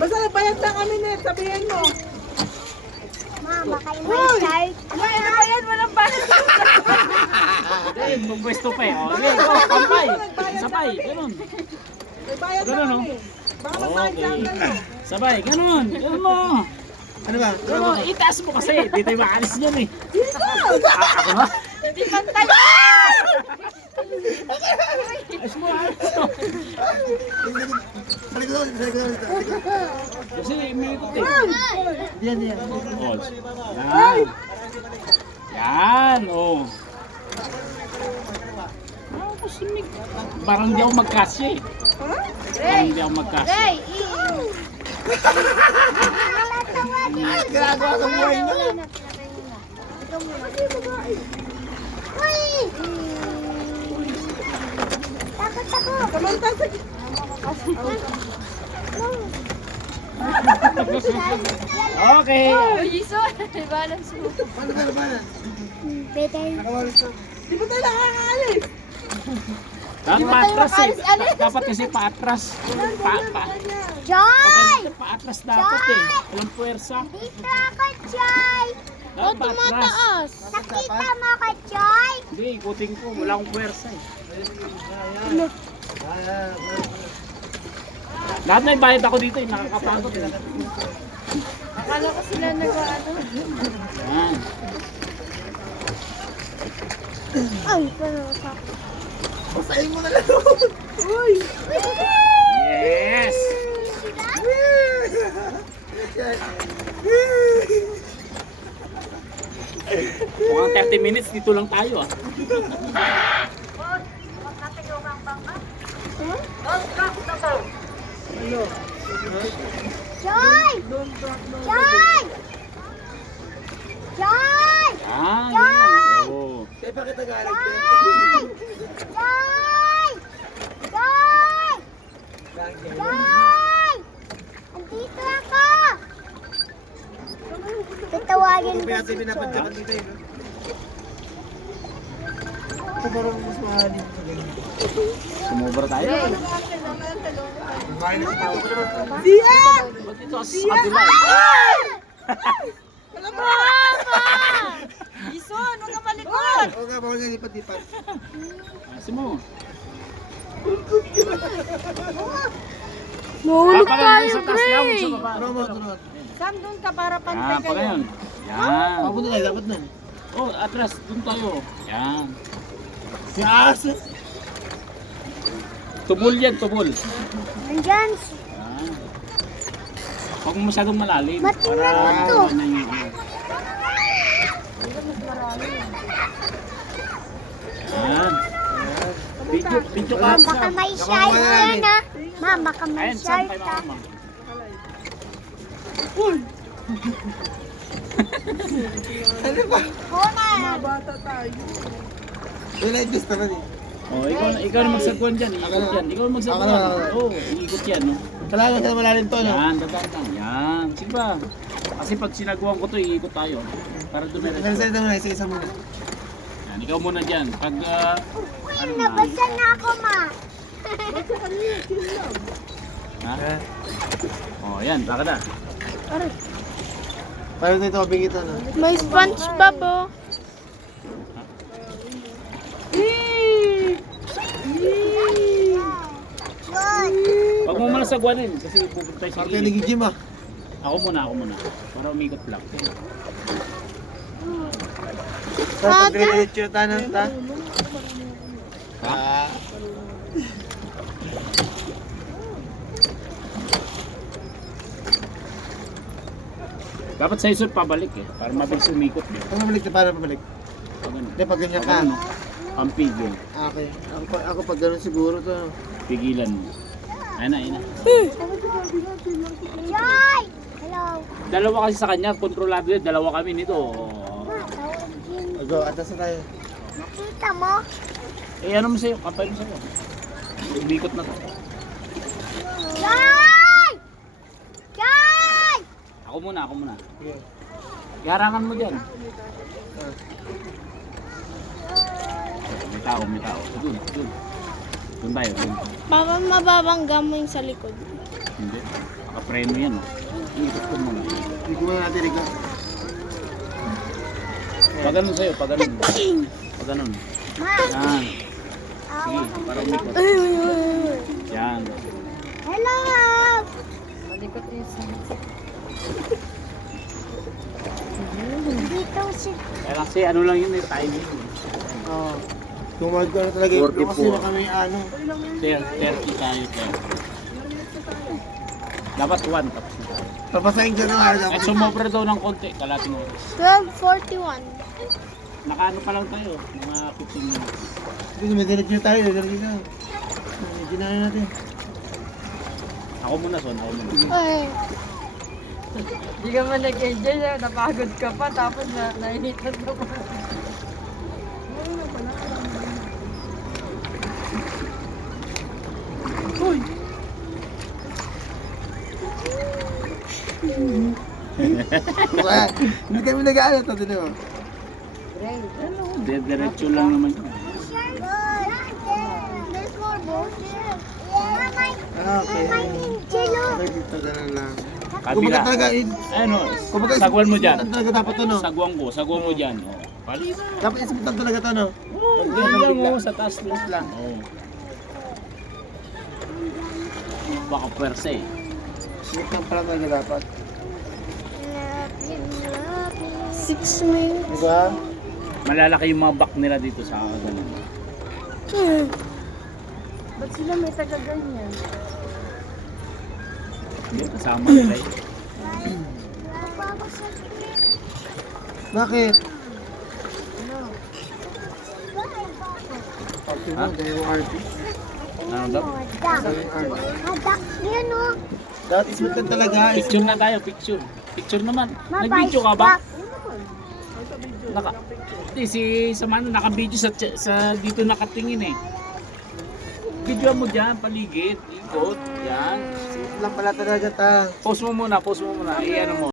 Basta nagbayad lang kami net, sabihin mo. Mama, kayo may shark. May nagbayad, walang bayad. Eh, magpwesto pa eh. O, sige, go, kampay. Sabay, ganun. Nagbayad Ganun, lang no? kami. Baka magbayad lang Okay. kayo. Sabay, ganun. Ganun mo. Ano ba? Ganun, itaas mo kasi. Di tayo maalis niyan eh. Dito! Ako ba? Hindi pantay. Ayos mo, ayos mo. Balik ko doon. Kasi may ikot eh. Yan, yan. Oh, yan. Yan, oh. Ah, kasi may... Parang hindi ako magkasya eh. Parang hindi ako magkasya. Ray, Ginagawa sa buhay niya. Uy! Takot ako. Kamanta sa... Okay. Balance mo. Paano ka labanan? Better. Nakawalis ka. Di ba tayo nakakaalis? Dapat paatras eh. Dapat kasi paatras. Joy! Paatras dapat eh. Walang puwersa. Dito ako, Joy! Dapat paatras. Nakita mo ako, Joy? Hindi, ikutin ko. Wala akong puwersa eh. Lahat na bayad ako dito eh. Nakakapagod eh. Akala ko sila nag-ano. Yan. Ay, pero sa... Pasahin mo na lang. Uy! Yes! Mukhang 30 minutes dito lang tayo ah. Joy! Joy! Joy! Ah, yan. Oh. Kaya pa kita galit. Joy! Joy! Joy! Joy! Andito ako! Tatawagin Kung ko kaya si tayo pinapadyakan Joy. dito eh. Ito parang mas mahalin sa ganyan. Sumobra tayo. Mahal na tao ko naman. Diyan! Ba't dito sa kabila eh? Alam mo! Ison, huwag ka malikot! Oo nga, bawal nga lipat-lipat. Kasi mo. Mahulog tayo, Gray! Tunod mo, tunod. Sam, doon ka para Yan, pantay pa kayo. ngayon. Yan. Papunta tayo, dapat na. Oh, atras. Doon tayo. Yan. Yes! Tubol yan, tubol. Nandyan. Yan. Huwag mo masyadong malalim. Matingnan mo to. ano yung Yan. Video ka. Ma'am, baka may shark yan ha. Ma'am, baka may Ayan, saan shark tayo ha. mama? Ano ba? Una. Bata tayo. Wala yung gusto naman eh. Oh, ikaw na magsagwan dyan. Iikot yan. Ikaw na magsagwan. Ako na. Oh, iikot yan. No? Kailangan ka na malalim to, no? Yan, dadaan lang. Yan. Sige ba? Kasi pag sinagawan ko to, iikot tayo. Para dumiretso. Nagsalita mo na, isa-isa muna. Yan, ikaw muna dyan. Pag, ano na. Nabasa na ako, ma. Ha? Oh, yan. Baka na. Paano na ito mabingit, ano? May SpongeBob oh. Huwag mo muna sagwanin. Kasi pupunta tayo sa Parte gilid. nag-gym ah. Ako muna. Para umikot lang. Sa pag-diretso tayo ta. Ha? Dapat sa isot pabalik eh. Para mabilis umikot eh. Paano pabalik na? Paano pabalik? Pag ano. Hindi, pag ganyan ka. Pag ano, pampigil. Okay. Ako pag gano'n siguro to. Pigilan mo. Ayun na. Joy! Hello. Dalawa kasi sa kanya, kontrolado yun. Dalawa kami nito. Ma, tawagin. Go, atas na tayo. Nakita mo? Eh ano mo sa'yo? Kampay mo sa'yo. Umikot na to. Joy! Joy! Ako muna. Sige. Iarangan mo dyan. Ah. May tao. Doon. Doon tayo. Doon. Baka mababangga mo yung sa likod. Hindi. preno yan. Oh. Ikot ko muna. Hindi ko muna natin ikaw. Pag ganun sa'yo, pag ganun. Pag ganun. Ma. Yan. Sige, para umikot. Yan. Hello. Malikot yung isa. Dito si... Kaya kasi ano lang yun, timing. Oo. Tumawag ko na talaga. 44. Kasi na kami ano. 30 tayo. Dapat 1 tapos na. Papasahin ko na nga. At sumobra daw ng konti, kalating oras. 12:41. Nakaano pa lang tayo, mga 15 minutes. Hindi, may diretso tayo. Diretso na. Medyo na natin. Ako muna, Son, ako muna. Ay. Hindi ka man nag-enjoy, napagod ka pa, tapos nainitan ka pa. Wala. Hindi kami nag-ano. Ito din mo. Diretso lang naman yun. There's more balls. Okay. Jello. Okay, dito ganun lang. Kabila. Kumbaga talaga, Ano, kumbaga sagwan mo dyan. isipitan talaga dapat ano. Sagwan mo dyan. Oh. Dapat isipitan talaga ito, no? Diyan mo sa taas lang. Oh. Baka pwersa eh. Isipitan pala talaga dapat. 6 minutes. Diba? Malalaki yung mga back nila dito sa ganun. Ba't sila may taga-ganyan? Hindi, kasama nila eh. Bakit? Ha? Dahil yung RP. Ano daw? Hadak. Yan o. Dapat isipitan talaga. Picture na tayo, picture. Picture naman. Nag-video ka ba? Naka. Hindi, si Samano naka-video sa dito nakatingin eh. Video mo dyan, paligid, ikot, yan. Lang pala talaga ta. Post mo muna, i-ano mo.